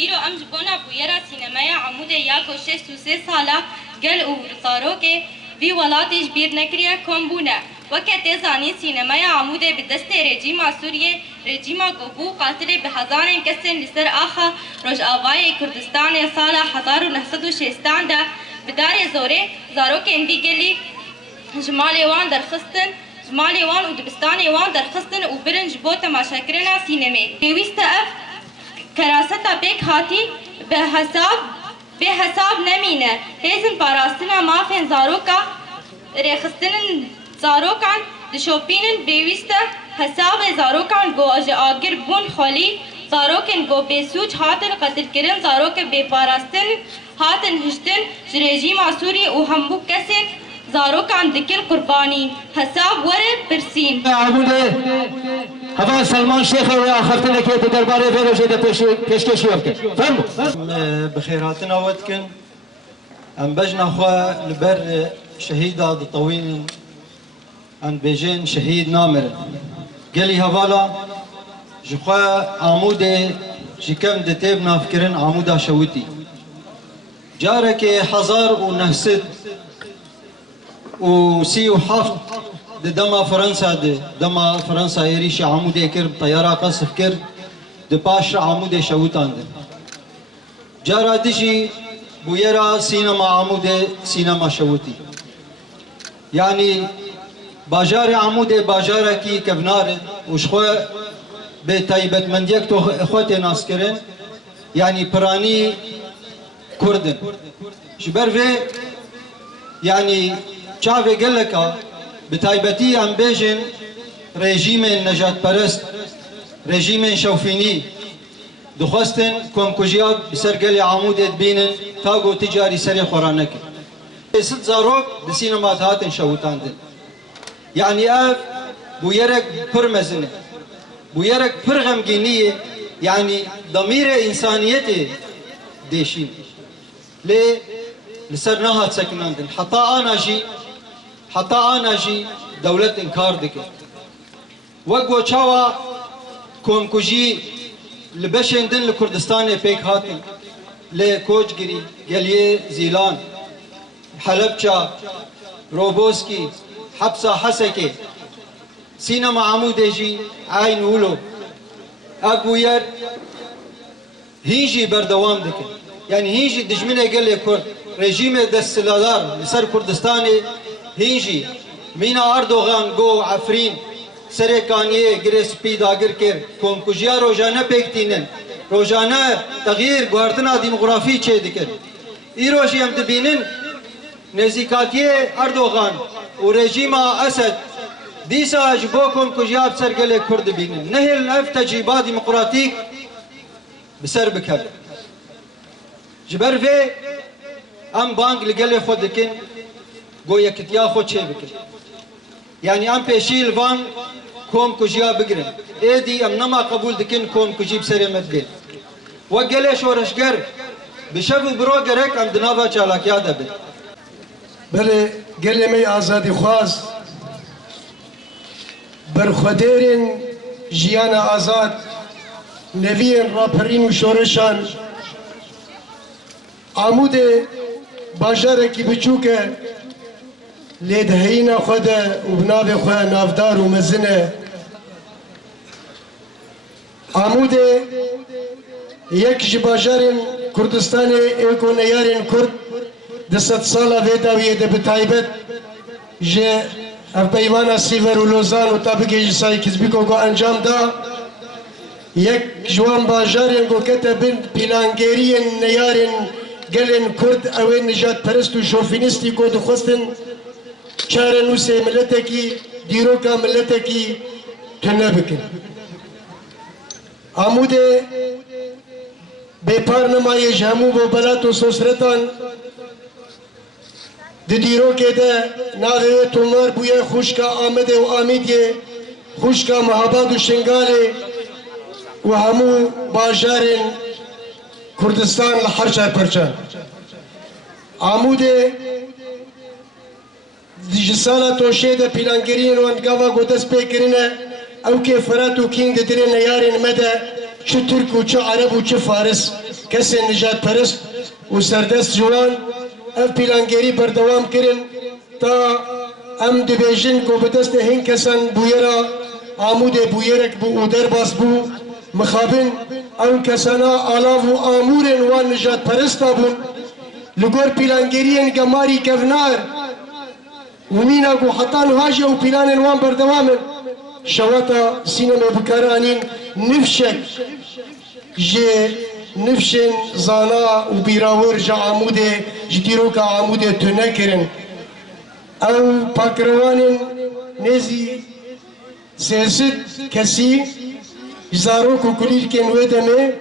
ایرو امج بنا بویرا سینمای عمود یاکو 63 ساله گل او زاروکه وی ولاتش بیر نکریه کمبونه وقت زانی سینمای عمود به دست رژیم سوریه رژیم گوگو قاتل به هزاران کسین لسر آخا روش آوای کردستان سال 1960 ده بدار زوره زاروکه اندی گلی جمالی وان درخستن جمالی وان و دبستانی وان درخستن و برنج بو تماشا کرنا سینمه دویست اف کراستا بیک هاتی به حساب نمینه هیزن پاراستنا مافین زاروکا رخستن زاروکان دشوپینن بیویست حساب زاروکان گو آگر بون خالی زاروکن گو بیسوچ هاتن قتل کرن زاروک بی پاراستن هاتن هشتن رژیم سوری و همبو کسین زاروکان دکل قربانی حساب وره برسین هذا سلمان شيخ واخرتنا كي درباري فيرو جيدا بيشكش يوكل فهم بخيراتنا ودكن ام بجنا خوا لبر شهيد هذا طويل ان بيجين شهيد نامر قالي هوالا جخوا عمودي جكم دتيب نافكرن عمودا شوتي جارك حزار ونهست وسي وحفظ دما فرنسا دما فرنسا يريش عمودي كرب طيارة قصف كرب دباش عمودي شوتان جارا دجي بويرا سينما عمودي سينما شوتي يعني باجار عمودي باجارة كي كبنار وشخوا بتايبت منديك تو اخواتي ناس كرن يعني براني كردن شبر في يعني شافي قال لك بتايبتي ام بيجن رژیم نجات پرست رژیم شوفيني دخواستن كومكوجيات بسر قلي عمود بينن تاقو تجاري سري خورانك ست زاروك بسينمات هاتن شوتان دن يعني اف بويرك پر مزنه بويرك پر غمگينيه يعني ضمير انسانيتي ديشين ليه لسر نهات سكنان دن حتى انا جي دولت انكار دكه وقو چاوا كومكوجي لبشن دن لكردستان بيك هاتن لكوجگري گليه زيلان حلبچا روبوسكي حبسا حسكي سينما عمودجي عين ولو اقو ير هيجي بردوام دكه يعني هيجي دجمنه قال كرد رژیم دستلادار لسر كردستاني هيجي مينا اردوغان گو عفرين سرکانیه گریس پیداگر کر کمکوجیا روزانه پکتینن روزانه تغییر گوارتنا دیموگرافی چه دکر ای روزی هم تبینن نزیکاتیه اردوغان و رژیم اسد دیسا جبو کمکوجیا بسر گله کرد بینن نهل اف تجربه دیموکراتیک بسر بکر جبر في ام بانك لقال خود دكن گو يكتيا خود چه بكن يعني ام پیشیل وان کوم کجیا بگرن ایدی ام نما قبول دکن کوم کجی بسر مدگل وقال شورشگر بشب برو گرک ام دنابا چالاکیا دبن بله گله می آزادی خواست برخودرین جیان آزاد نوین راپرین و شورشان عمود باجاره کی بچوکه لدهینا خود و بناب خود نافدار و مزنه عمود یک جباجارین کردستان ایکو نیارین کرد دست سالا ویداویه ده بتایبت جه اف بیوانا سیور و لوزان و تابقی جسای کزبیکو گو انجام دا یک جوان باجارین گو کتا بین پیلانگیرین نیارین گلن کرد اوین نجات پرست و شوفینیستی کو دخواستن چار نوسه ملتکی دیروکا ملتکی تنبكن عمود بپارنما یجهمو بو بلات و سوسرتان دیرو که ده ناوه تومار بویا خوشکا آمده و آمیدیه خوشکا محباد و شنگاله و همو باجارن کردستان لحرچار پرچان عموده دیج سالا توشه ده پیلانگرین و انگاوا گودس پیکرینه او که فرات و کین ده درین یارن مده چه ترک و چه عرب و چه فارس کسی نجات پرست و سردست جوان اف پیلانگری بردوام کرن تا ام دبیجن کو بدست هین کسان بویرا عمود بویرک بو و درباس بو مخابن او کسانا آلاف و آمورن وان نجات پرستا بون لگور پیلانگرین گماری کفنار ومينا قو حطان هاجي وبلان وان بردوامن شواتا سينما بكارانين نفشك جي نفشن زانا وبيراور جا عمودي جديروكا عمودي تنكرن او باكروانين نزي سياسد كسي جزاروكو كليل كن ودمي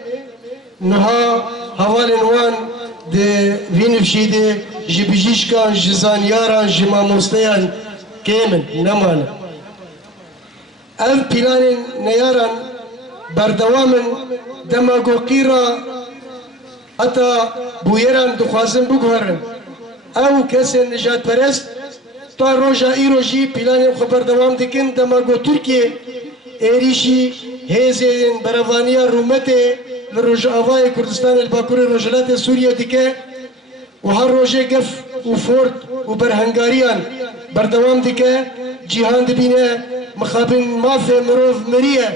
نها هوالن وان de vinivşide jibijişkan jizanyaran jimamostayan kemen naman ev planın neyaran berdavamın demagogira hatta bu yeran duhazın bugharın ev kesin nijat perest ta roja iroji planın haberdavam dikin demago Türkiye erişi hezenin beravaniya rumete للرجاء كردستان الباكوري رجالات سوريا ديكا وهر روجي قف وفورد وبرهنغاريان بردوام ديكا جيهان دبينا مخابن مافي مروف مريا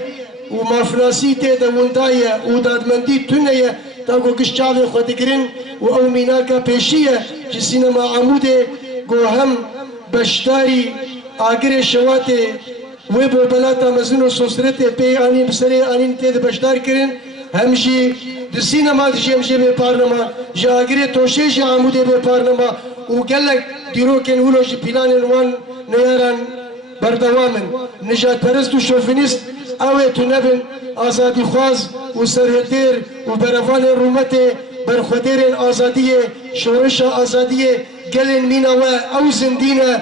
ومافناسي تيدا وندايا ودادمندي تنيا تاقو قشتاوي خودقرين واو ميناكا بيشيا جي سينما عمودي قوهم بشتاري آقري شواتي ويبو بلاتا مزنو سوسرتي بي آنين بسري آنين تيدا بشتار كرين همجي السينما تجي همجي ببارنما جاغري توشي جي عمودي ببارنما وقالك ديروكن ولو جي بلان وان نيران بردوامن نجات پرست و شوفينيست اوه تنبن آزادي خواز و سرهدير و برفان رومتي برخودير آزادية شورش آزادية قلن مينا و او زندينة